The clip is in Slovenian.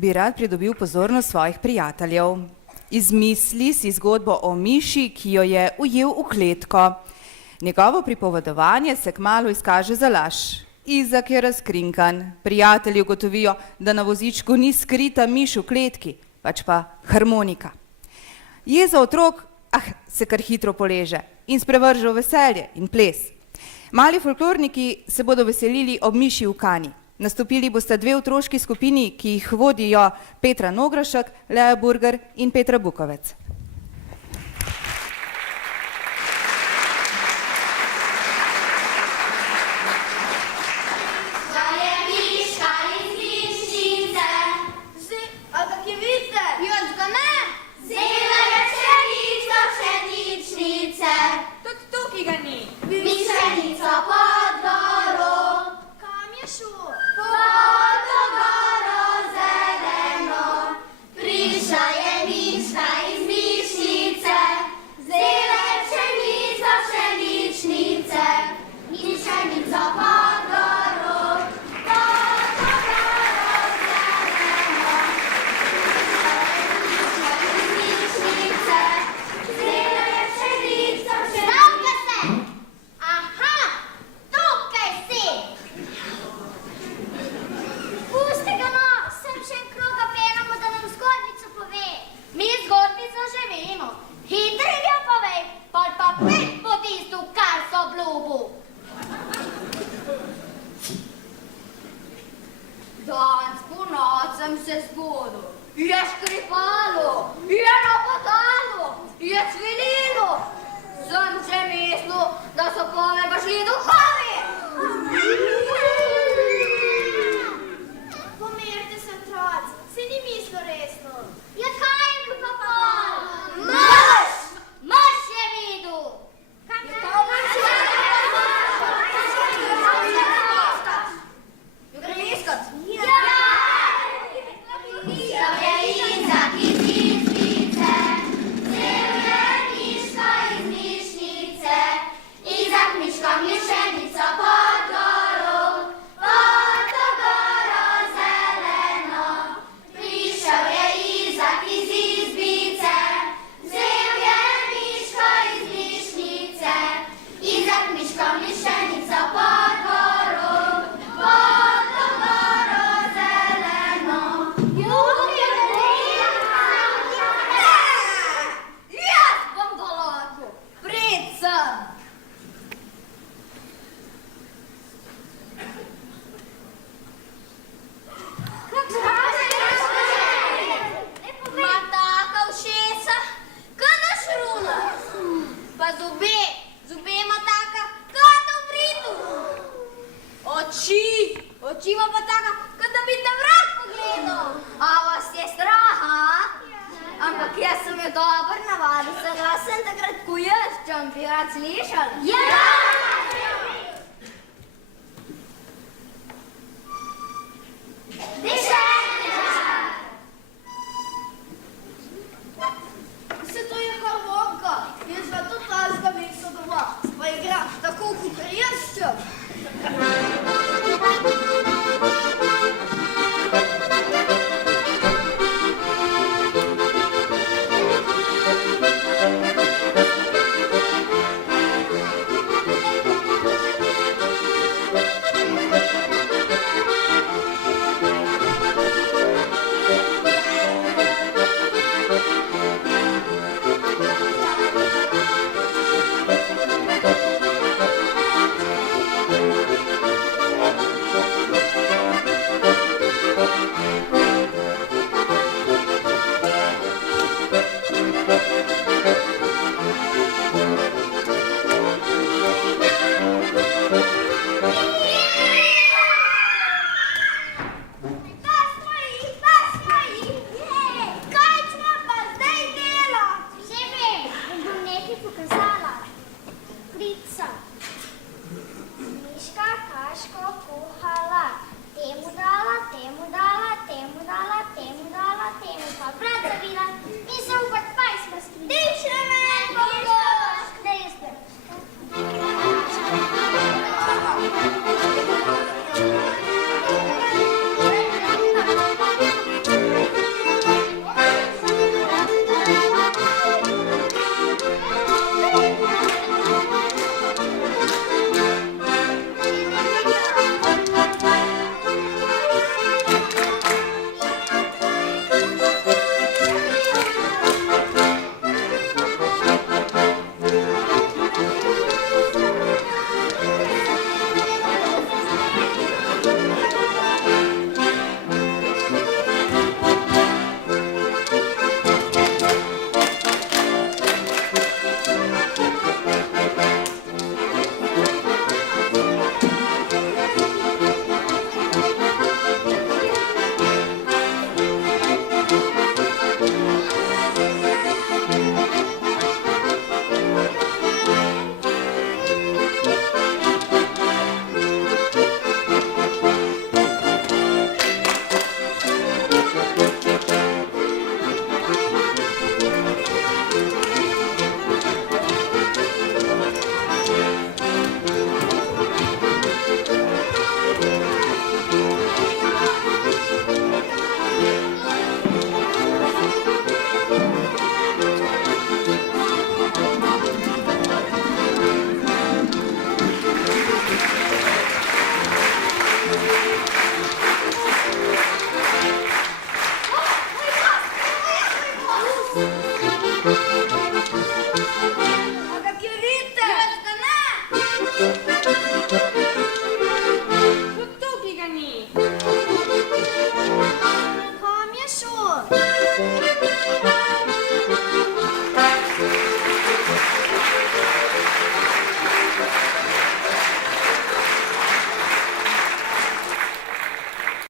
bi rad pridobil pozornost svojih prijateljev. Izmisli si zgodbo o miši, ki jo je ujel v kletko. Njegovo pripovedovanje se kmalu izkaže za laž. Izak je razkrinkan. Prijatelji ugotovijo, da na vozičku ni skrita miš v kletki, pač pa harmonika. Jeza otrok se kar hitro poleže in sprevrže v veselje in ples. Mali folklorniki se bodo veselili ob miši v kani. Nastopili bosta dve otroški skupini, ki jih vodijo Petra Nograšek, Lea Burger in Petra Bukovec. Dobro navadil, sem takrat, ko jaz čem bi rad slišal. Ja,